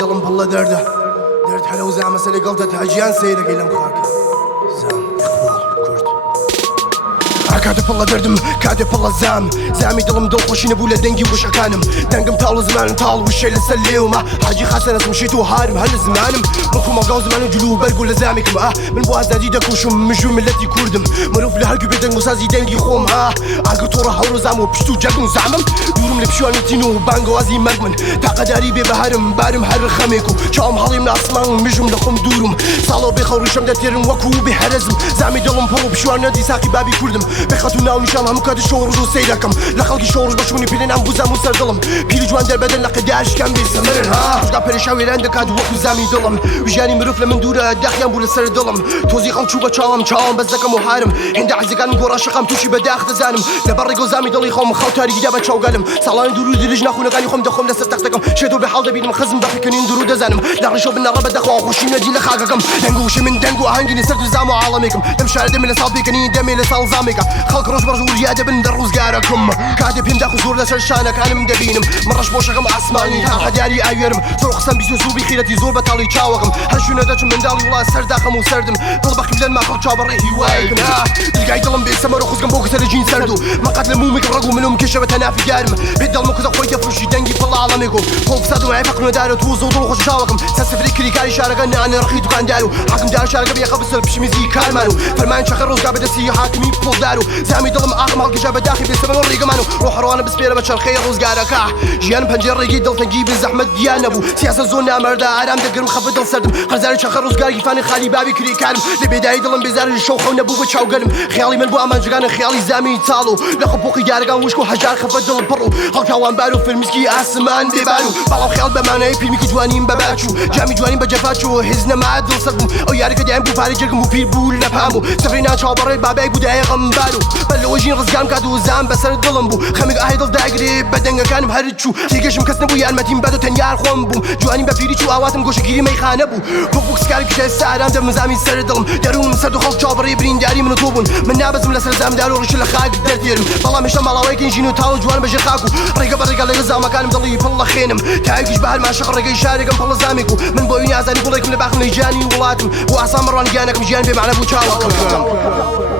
دڵم پڵە دەردە دەرد هەرە و زامە سەری گەڵتە هەجیان سەیرەکەی لەم خاکە زام ئیقبال کورد کاتێ پڵە دەردم کاتێ پڵە زامی دڵم دڵخۆشی نەبوو لە دەنگی وشەکانم دەنگم تاڵ و زمانم تاڵ وشەی لەسەر لێومە حاجی خاسە نەسمشیت و هارم هەر لە زمانم بخو مەڵگاو زمان و جلو و بەرگ و لە زامێکم من بۆ ئازادی دەکوشم مژ و ملەتی کوردم مرۆڤ لە هەرگوێ بێ دەنگ و سازی دەنگی خۆم ئاگر تۆڕە هەوڕ و زام و پشت و جەرگ و زامم دوورم لە پیشوانی تین و بانگەوازی مەرگ من تاقەداری بێ بەهارم بارم هەر خەمێک و چاوم هەڵیم لە ئاسمان و مژم لە خۆم دوورم ساڵەوە بێخەوڕیشەم دەتێرم وەکو بێ هەرەزم زامی دڵم پڕ و پیشوان نەدی ساقی بابی کوردم بێخەت و ناو نیشان هەموو کاتی شۆڕژ و سەیرەکەم لە خەڵکی شۆڕژ بەشونی پێلێنام بوزام و سەردڵم پیری جوان دەربەدەن لە قەداشکەم بێ سەمرن ڕژدا پەرێشا وێران دەکات وەکو زامی دڵم ژیانی مرۆڤ لە من دوورە داخیان بوو لەسەر دڵم تۆزی خەڵ چوو بە چاوم بەس دەکەم و هارم هێندە عەزیەکانم گۆڕاشەکەم تووشی بەداخ دەزانم لەبەر ڕێگە و زامی دڵی خۆم خەڵ تاریکیدا بە چاوگەلم ساڵانی دوور و درێژ ناخوونەکانی خۆم دەخۆم لەسەر تەختەکەم شێت و بەحاڵ دەبینم خەزم بەقیکەنین دوور و دەزانم لە ڕیشەوە بنەڕە بەدەخوا خۆشی نەجی لە خاکەکەم دەنگ و وشی من دەنگ و ئاهەنگی سەرد و زام و عاڵەمێکم لەم شارە دەمێ لە ساڵ پێکەنی دەمێ لە ساڵ زامێکە خەڵک ڕۆژ بەڕژ و وریا دەبن دە ڕووزگارەکەم کاتێ پێم داخ و زۆر لەسەر شانەکانم دەبینم من ڕەش بۆشەکەم ئاسمانی تا هەدیاری ئاوێرم زۆر قسەم بیست و زووبی خیرەتی زۆر بەتاڵی چاوەکەم هەر شوێنە دەچم منداڵی وڵات سەرداخەم و سەردم دڵ بە قیبلەن ماخەڵ چاوبەڕێ هیوایەکم دڵگای دڵم بێ سەمەر و خوزگەم بۆ کەسە لە جین سەرد و مەقەت لە مومێکم ڕەگ و منم کێشە بە تەنافی دارم بێت دڵم کەسە خۆی دەفرۆشی دەنگی پڵ عاڵەمێک و خۆ فساد و مای فەقرنەدارە تو زۆر دڵ خۆش چاوەکەم سەسفری کلیکاری شارەکە نانە ڕخی دوکاندار و حاکمدار شارەکە بێخە بەسەر پشمیزی کارمان و فەرمان چەخە ڕۆزگا بەدەستی حاکمی پڵدار و زامی دڵم ئاغم هەڵگەشا بەداخی بێ سەمەر و ڕێگەمان و ڕۆحڕوانە بسپێرە بە چەرخەی ڕۆزگارەکە ژیان پەنجەر ڕێگەی دڵتەنگی بە زەحمەت دیان نەبوو سیاسە زۆر نامەردە ئارام دەگرم خەفە دڵ سەردم هەرزاری چەخە ڕۆزگاری فانی خالی بابی کریکارم لە بێدایی دڵم بێزاری شەو خەو نەبوو بە چاوگەلم خیاڵی من بۆ ئامانجگانە خیاڵی زامی تاڵ و لە خەپۆقی دارەکان وشک و هەژار خەفە دڵم پڕ و هەڵکاوانبار و فلمیسکی ئاسمان بێبار و بەڵام خیاڵ بەمانەیە پیرمیکی جوانیم بەباچ و جامی جوانیم بە جەفاچ و هێز نەما دڵ سەد بووم ئەو یارەکە دایان بوو پارەی جەرگم و پیر بوو لە پام و سەفری ناچاوبەڕێ بابای بودایە غەمبار و بەلەوە ژین ڕزگام کات و زام بەسەر دڵم بوو خەمێک ئاهی دڵ داگرێ بە دەنگەکانم هەر چوو تێگەشم کەس نەبوو یارمەتیم بەد و تەنیار خۆم بووم جوانیم بە پیری چوو ئاواتم گۆشەگیری مەیخانە بوو کۆکسکار کشە ساران دەم زامی سەر دڵم دەروم سەد و خەڵک چاوبەڕێ برینداری من و تۆ بوون من نابەزم لەسەر زامدار و ڕیش لە خاک دەردێرم بەڵام هێشتا ماڵاوەیەکی ژین و تاڵ و جوان بەژێر خاک و ڕێگە بەڕێگە لەگە زامەکانم دڵی پڵ لە خێنم تایەکیش بە هەر ماشق ڕێگەی شارێکم پڵ زامێک و من بۆ وینی ئازاری گوڵێکم لە باخم لەیجانی وڵاتم بۆ ئاسان بڕوان گیانەکەم ژیان بێ معنە بوو چاوەکەم